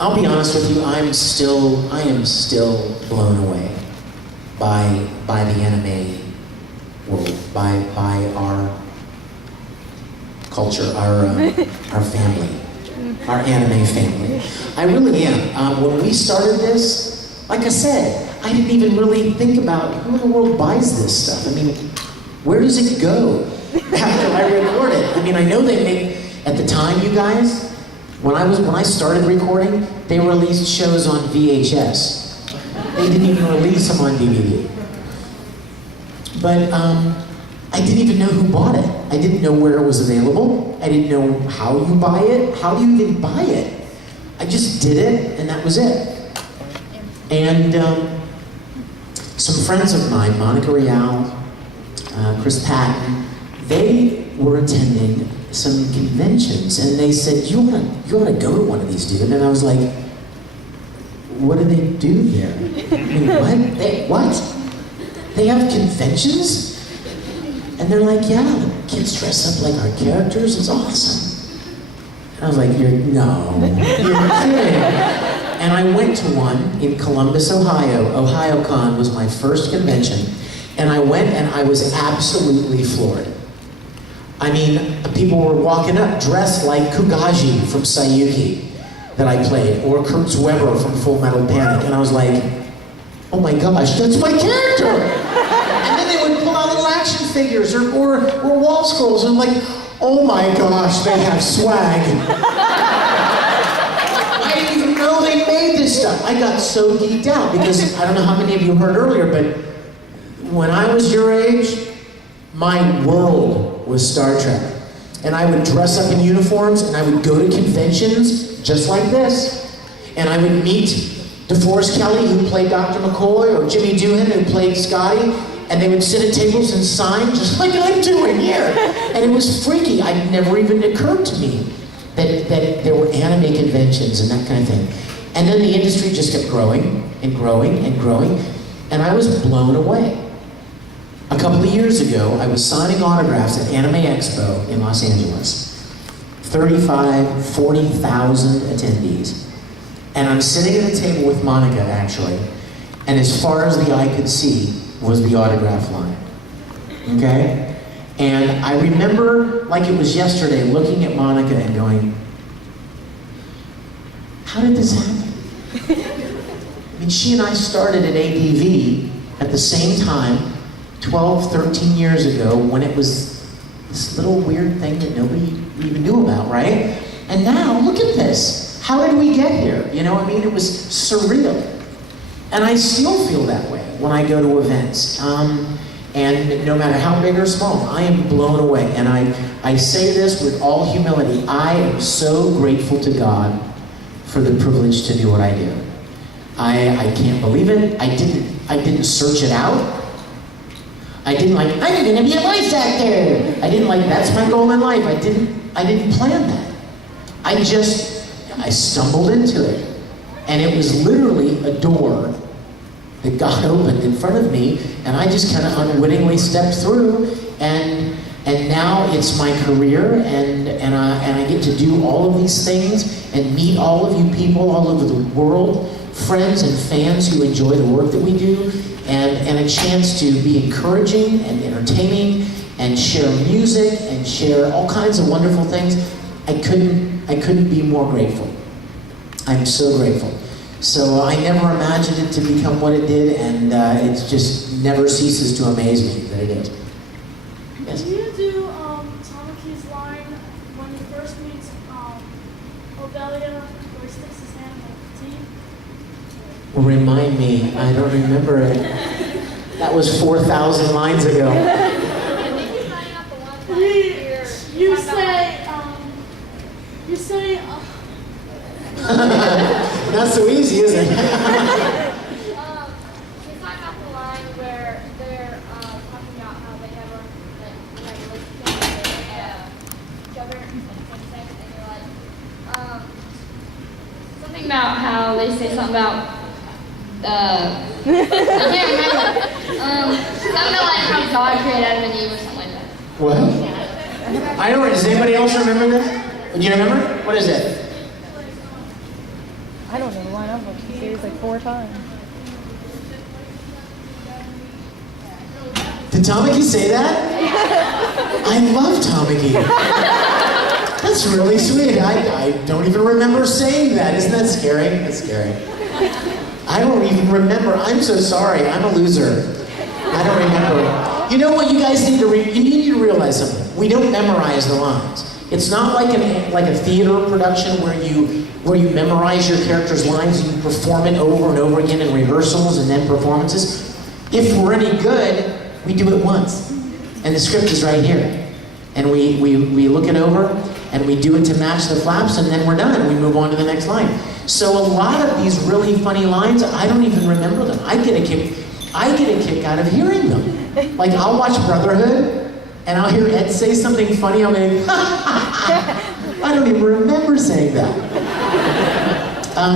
I'll be honest with you, I am still blown away by the anime world, by our culture, our family, our anime family. I really am. When we started this, like I said, I didn't even really think about who in the world buys this stuff. I mean, where does it go after I record it? I mean, I know they make, at the time, you guys, when I started recording, they released shows on VHS. They didn't even release them on DVD. But I didn't even know who bought it. I didn't know where it was available. I didn't know how you buy it. How do you even buy it? I just did it, and that was it. And some friends of mine, Monica Real, Chris Patton, they were attending some conventions, and they said, you want to go to one of these, dude? And I was like, what do they do there? I mean, what? They have conventions? And they're like, yeah, the kids dress up like our characters, it's awesome. And I was like, you're kidding. And I went to one in Columbus, Ohio. OhioCon was my first convention. And I went and I was absolutely floored. I mean, people were walking up dressed like Kugaji from Sayuki that I played, or Kurt Weber from Full Metal Panic. And I was like, oh my gosh, that's my character! And then they would pull out little action figures or wall scrolls, and I'm like, oh my gosh, they have swag. I didn't even know they made this stuff. I got so geeked out because I don't know how many of you heard earlier, but when I was your age, my world was Star Trek. And I would dress up in uniforms and I would go to conventions just like this. And I would meet DeForest Kelley, who played Dr. McCoy, or Jimmy Doohan, who played Scotty, and they would sit at tables and sign just like I'm doing here. And it was freaky. It never even occurred to me that there were anime conventions and that kind of thing. And then the industry just kept growing and growing and growing, and I was blown away. A couple of years ago, I was signing autographs at Anime Expo in Los Angeles. 40,000 attendees. And I'm sitting at a table with Monica, actually, and as far as the eye could see was the autograph line. Okay? And I remember, like it was yesterday, looking at Monica and going, how did this happen? I mean, she and I started at ADV at the same time, 12, 13 years ago, when it was this little weird thing that nobody even knew about, right? And now, look at this. How did we get here? You know, I mean, it was surreal. And I still feel that way when I go to events. And no matter how big or small, I am blown away. And I say this with all humility. I am so grateful to God for the privilege to do what I do. I can't believe it. I didn't search it out. I didn't like, I'm gonna be a voice actor. I didn't like, that's my goal in life. I didn't plan that. I stumbled into it. And it was literally a door that God opened in front of me, and I just kind of unwittingly stepped through, and now it's my career, and I get to do all of these things and meet all of you people all over the world, friends and fans who enjoy the work that we do, and a chance to be encouraging and entertaining and share music and share all kinds of wonderful things. I couldn't be more grateful. I'm so grateful. So I never imagined it to become what it did, and it just never ceases to amaze me that it is. Yes? Can you do Tamaki's line when he first meets Odelia, where he sticks his hand in the teeth? Remind me, I don't remember it. That was 4,000 lines ago. I think he's writing up the one line here. You say, Not so easy, is it? He's talking about the line where they're talking about how they have a relationship with each other and sex, and you're like, something about how they say something about, I can't remember. Something about like how God created Adam and Eve or something like that. What? I don't. Does anybody else remember this? Do you remember? What is it? I don't know the line. I've watched the series like 4 times. Did Tamaki say that? I love Tamaki. That's really sweet. I don't even remember saying that. Isn't that scary? That's scary. I don't even remember. I'm so sorry. I'm a loser. I don't remember. You know what you guys need to you need to realize something. We don't memorize the lines. It's not like a theater production where you memorize your character's lines and you perform it over and over again in rehearsals and then performances. If we're any good, we do it once. And the script is right here. And we look it over and we do it to match the flaps and then we're done. We move on to the next line. So a lot of these really funny lines, I don't even remember them. I get a kick out of hearing them. Like I'll watch Brotherhood and I'll hear Ed say something funny, I'm like, I don't even remember saying that.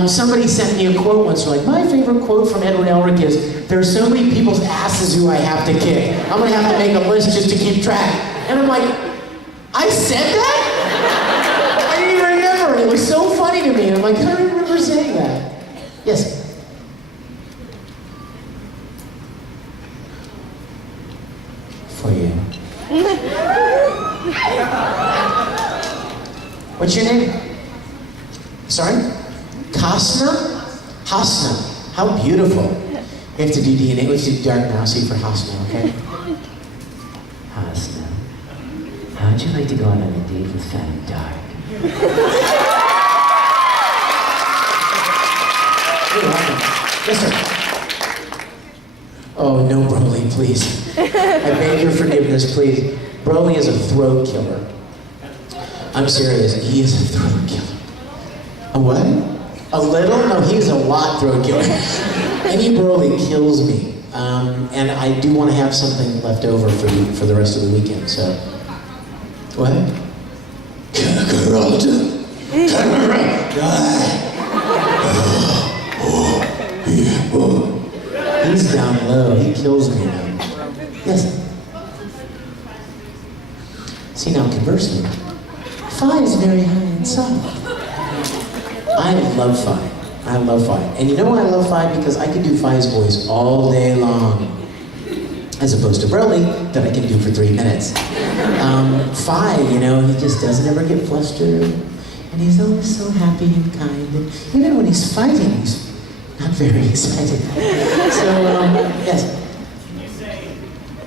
Somebody sent me a quote once, like, my favorite quote from Edward Elric is, there are so many people's asses who I have to kick. I'm gonna have to make a list just to keep track. And I'm like, I said that? I didn't even remember. It was so funny to me. I'm like, I don't remember saying that. Yes? For you. What's your name? Sorry? Kasna? Hasna. How beautiful. We have to do DNA. We have to do dark mousy for Hasna, okay? Hasna. How would you like to go out on a date with Fat and Dark? You're welcome. Yes, sir. Oh, no, Broly, please. I beg your forgiveness, please. Broly is a throat killer. I'm serious. He is a throat killer. A what? A little? No, he's a lot throat killer. Any Broly kills me. And I do want to have something left over for you for the rest of the weekend, so. What? Kakarota. He's down low. He kills me now. Yes? See, now conversely, Phi is very high and soft. I love Phi. I love Phi. And you know why I love Phi? Because I can do Phi's voice all day long. As opposed to Broly, that I can do for 3 minutes. Phi, you know, he just doesn't ever get flustered. And he's always so happy and kind. And even when he's fighting, he's not very excited. So, yes? Can you say,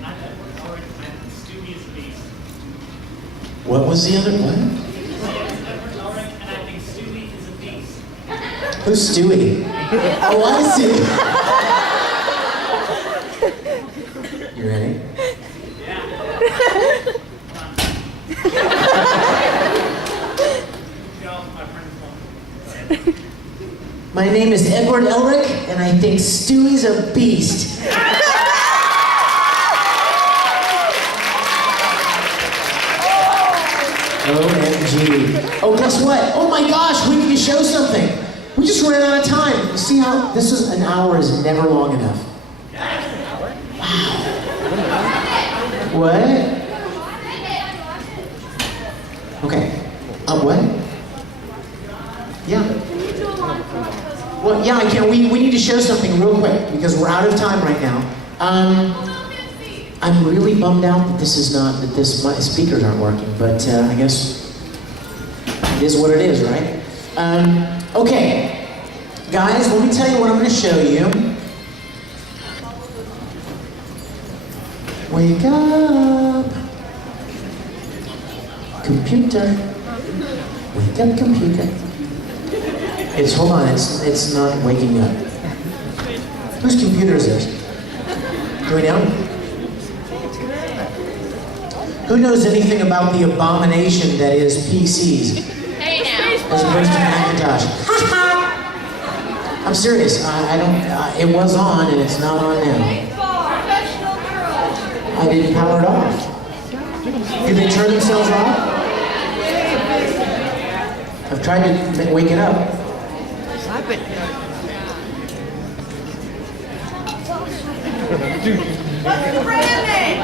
I'm Edward Elric, and Stewie is a beast? What was the other one? You say it's Edward Elric, and I think Stewie is a beast. Who's Stewie? Oh, I see. You ready? Yeah. My friend's phone. My name is Edward Elric, and I think Stewie's a beast. OMG. Oh, guess what? Oh my gosh, we need to show something. We just ran out of time. You see how this is an hour is never long enough. Wow. What? Okay. What? Yeah. Can you do a line for me? 'Cause Well, yeah, I can. We need to show something real quick because we're out of time right now. I'm really bummed out that this is not my speakers aren't working, but I guess it is what it is, right? Okay, guys, let me tell you what I'm going to show you. Wake up, computer. Wake up, computer. Hold on, it's not waking up. Whose computer is this? Do we know? Who knows anything about the abomination that is PCs? Hey now. As opposed to Macintosh? I'm serious, I don't, it was on and it's not on now. I didn't power it off. Did they turn themselves off? I've tried to wake it up. What's the brand name?